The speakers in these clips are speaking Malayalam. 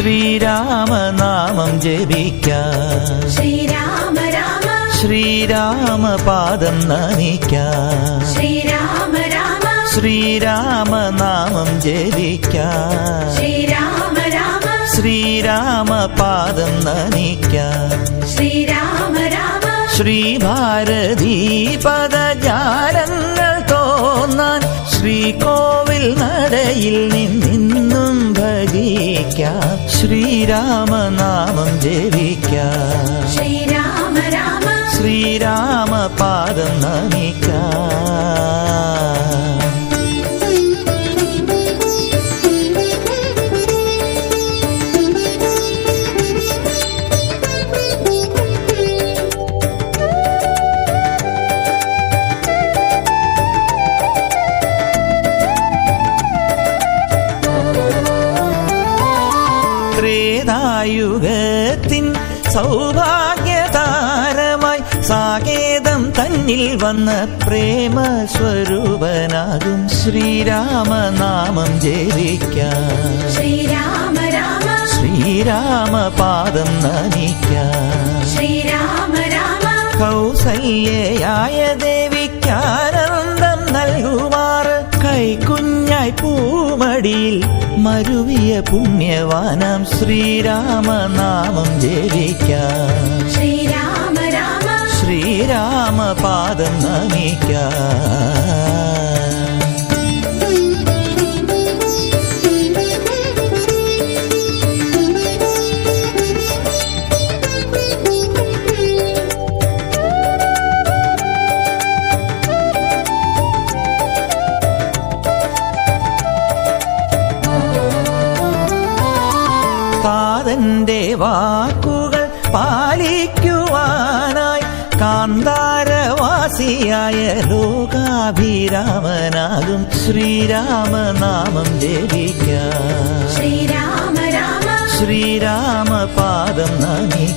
ശ്രീരാമനാമം ജപിക്കാം. ശ്രീരാമ രാമ. ശ്രീരാമപാദം നമിക്കാം. ശ്രീരാമ രാമ. ശ്രീരാമനാമം ജപിക്കാം. ശ്രീരാമ രാമ. ശ്രീരാമപാദം നമിക്കാം. ശ്രീരാമ രാമ. ശ്രീഭാരതീ പദജാലങ്ങൾ തോന്നാൻ ശ്രീകോവിൽ ശ്രീരാമനാമം ജപിക്കാം ത്രേതായുഗത്തിൻ സൗഭാഗ്യതാരമായി സാകേതം തന്നിൽ വന്ന പ്രേമ സ്വരൂപനാകും ശ്രീരാമനാമം ജപിക്കാം ശ്രീരാമ രാമ ശ്രീരാമപാദം നമിക്കാം ശ്രീരാമ രാമ കൗസല്യയായ ദേവിക്കാനന്ദം നൽകുമാറ് കൈക്കുഞ്ഞായി പൂമടിയിൽ മരുവിയ പുണ്യവാനാം ശ്രീരാമനാമം ജപിക്കാം. ശ്രീരാമ രാമ. ശ്രീരാമപാദം നമിക്കാം. പാലിക്കുവാനായി കാന്താരവാസിയായ ലോകാഭിരാമനാകും ശ്രീരാമനാമം ജപിക്കാം ശ്രീരാമ ശ്രീരാമ പാദം രാമ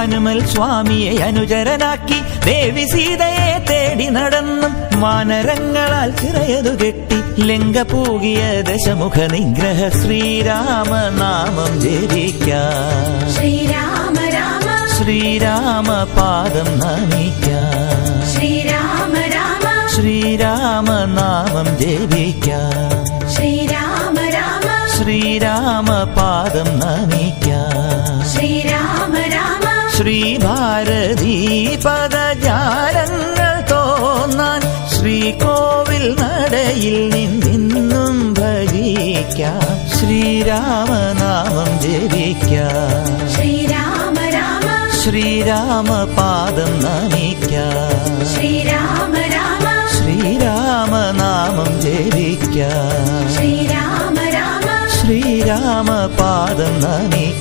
ഹനുമൽ സ്വാമിയെ അനുചരനാക്കി ദേവി സീതയെ തേടി നടന്നും. വാനരങ്ങളാൽ ചിറയതു കെട്ടി ലങ്ക പൂകിയ ദശമുഖ നിഗ്രഹ ശ്രീരാമനാമം ജപിക്കാം. ശ്രീരാമ രാമ. ശ്രീരാമപാദം നമിക്കാം. ശ്രീരാമ നാമം ശ്രീരാമനാമം ജപിക്കാം ശ്രീഭാരതീ പദജാലങ്ങൾ തോന്നാൻ ശ്രീകോവിൽ നടയിൽ നിന്നിന്നും ഭജിക്കാം. ശ്രീരാമനാമം ജപിക്കാം. ശ്രീരാമ ശ്രീരാമപാദം നമിക്കാം. ശ്രീരാമ ശ്രീരാമനാമം ജപിക്കാം. ശ്രീരാമപാദം നമിക്കാം.